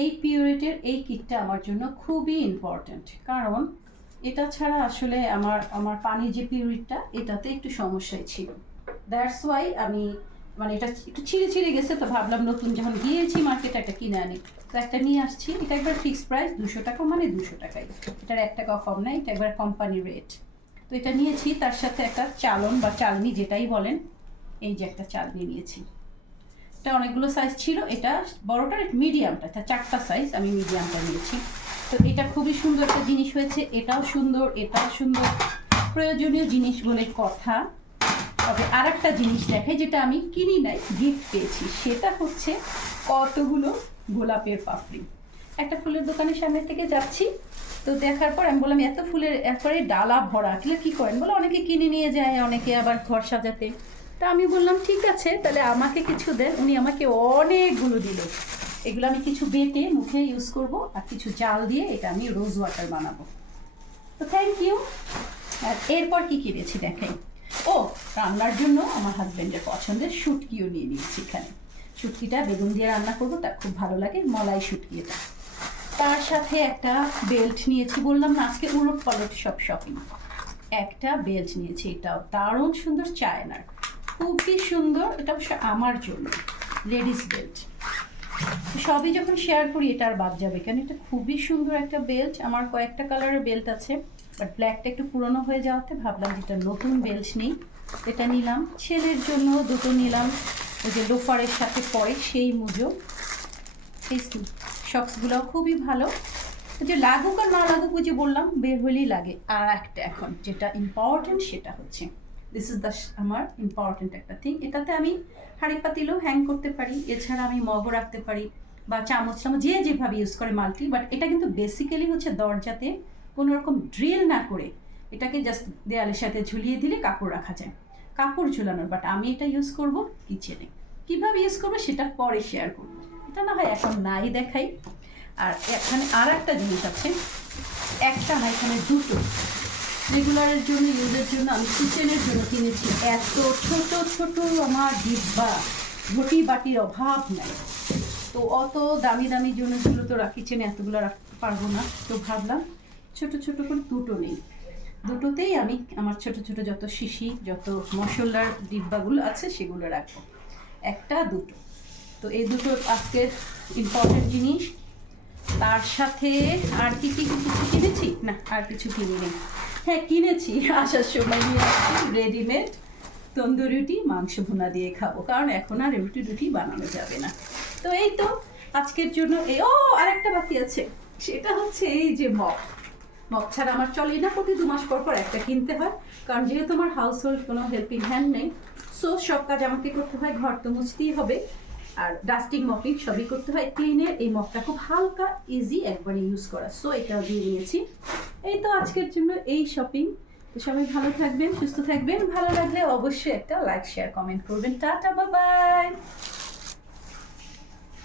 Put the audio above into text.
এই পিউরিটের এই কিটটা আমার জন্য খুবই ইম্পর্ট্যান্ট, কারণ এটা ছাড়া আসলে আমার পানি যে পিউরিটটা এটাতে একটু সমস্যাই ছিল। দ্যাটস ওয়াই আমি মানে এটা একটু ছিঁড়ে ছিঁড়ে গেছে, তো ভাবলাম নতুন যখন গিয়েছি মার্কেটে একটা কিনে আনি, তো একটা নিয়ে আসছি। এটা একবার ফিক্সড প্রাইস 200 টাকা, মানে 200 টাকাই, এটার 1 টাকাও কম নাই, এটা একবার কোম্পানি রেট। তো এটা নিয়েছি, তার সাথে একটা চালন বা চালনি যেটাই বলেন, এই যে একটা চালনি নিয়েছি। এটা অনেকগুলো সাইজ ছিল, এটা বড়টার মিডিয়ামটা, এটা 4টা সাইজ, আমি মিডিয়ামটা নিয়েছি। তো এটা খুবই সুন্দর একটা জিনিস হয়েছে, এটাও সুন্দর, এটাও সুন্দর, প্রয়োজনীয় জিনিস বলে কথা। তবে আর একটা জিনিস দেখাই, যেটা আমি কিনি নাই, গিফট পেয়েছি, সেটা হচ্ছে কতগুলো গোলাপের পাপড়ি। একটা ফুলের দোকানের সামনে থেকে যাচ্ছি, তো দেখার পর আমি বললাম এত ফুলের এরপরে ডালা ভরা, কি করেন বলে অনেকে কিনে নিয়ে যায়, অনেকে আবার ঘর সাজাতে। তা আমি বললাম ঠিক আছে, তাহলে আমাকে কিছু দেন। উনি আমাকে অনেকগুলো দিল। এগুলো আমি কিছু বেটে মুখে ইউজ করব, আর কিছু জাল দিয়ে এটা আমি রোজ ওয়াটার বানাবো। তো থ্যাংক ইউ। আর এরপর কি কিনেছি দেখাই। ও, রান্নার জন্য আমার হাজব্যান্ডের পছন্দের শুটকিও নিয়ে নিয়েছি এখানে। শুটকিটা বেগুন দিয়ে রান্না করবো, তার খুব ভালো লাগে, মলাই শুটকি এটা। তার সাথে একটা বেল্ট নিয়েছি, বললাম না আজকে উলট পালট সব শপিং। একটা বেল্ট নিয়েছি, এটাও দারুণ সুন্দর, চায়নার, খুবই সুন্দর। এটা অবশ্য আমার জন্য লেডিস বেল্ট। সবই যখন শেয়ার করি এটা আর বাদ যাবে কেন, এটা খুবই সুন্দর একটা বেল্ট। আমার কয়েকটা কালারের বেল্ট আছে, বাট ব্ল্যাকটা একটু পুরনো হয়ে যাওয়াতে ভাবলাম যেটা নতুন বেল্ট নেই, এটা নিলাম। ছেলের জন্য দুটো নিলাম, ওই যে লোফারের সাথে পরে সেই মুজো। এই শক্সগুলো খুবই ভালো, যে লাগুক আর না লাগুক, ওই যে বললাম বের হলেই লাগে। আর একটা এখন যেটা ইম্পর্টেন্ট সেটা হচ্ছে, দিস ইজ দ্য আমার ইম্পর্টেন্ট একটা থিং। এটাতে আমি হাঁড়ি পাতিলও হ্যাং করতে পারি, এছাড়া আমি মগও রাখতে পারি, বা চামচ টামচ যে যেভাবে ইউজ করে মাল্টি। বাট এটা কিন্তু বেসিক্যালি হচ্ছে দরজাতে কোনো রকম ড্রিল না করে এটাকে জাস্ট দেয়ালের সাথে ঝুলিয়ে দিলে কাপড় রাখা যায়, কাপড় ঝুলানোর। বাট আমি এটা ইউজ করব কিচেনে, কীভাবে ইউজ করবো সেটা পরে শেয়ার করবো, এটা না হয় এখন নাই দেখাই। আর এখানে আর একটা জিনিস আছে, একটা না এখানে দুটো, রেগুলারের জন্য ইউজের জন্য আমি কিচেনের জন্য কিনেছি। এত ছোট ছোট আমার ডিব্বা, ঘটি বাটির অভাব নাই। তো অত দামি দামি জিনিসগুলো তো কিচেনে এতগুলো রাখতে পারবো না, তো ভাবলাম ছোট ছোট করে দুটো নেই। দুটোতেই আমি আমার ছোট ছোট যত শিশি, যত মশলার ডিব্বাগুলো আছে সেগুলো রাখবো, একটা দুটো। তো এই দুটো আজকের ইম্পর্টেন্ট জিনিস। তার সাথে আর কি কিছু কিনেছি না, আর কিছু কিনিনি। হ্যাঁ কিনেছি, আসার সময় নিয়ে আসছি রেডিমেড তন্দুরি রুটি, মাংস ভুনা দিয়ে খাবো, কারণ এখন আর রুটি বানানো যাবে না। তো এই তো আজকের জন্য এই। ও, আরেকটা বাকি আছে, সেটা হচ্ছে এই যে মগ ছাড়া আমার চলেই না, প্রতি 2 মাস পর পর একটা কিনতে হয়, কারণ যেহেতু আমার হাউস হোল্ড কোনো হেল্পিং হ্যান্ড নেই, সো সব কাজ আমাকে করতে হয়, ঘর তো মুছতেই হবে, আর ডাস্টিং মপিং সবই করতে হয়। ক্লিনের এই মপটা খুব হালকা, ইজি, একবার ইউজ করা, সো এটা দিয়ে নিয়েছি। এই তো আজকের জন্য এই শপিং। তো সবাই ভালো থাকবেন, সুস্থ থাকবেন, ভালো লাগলে অবশ্যই একটা লাইক শেয়ার কমেন্ট করবেন। Tata, bye bye.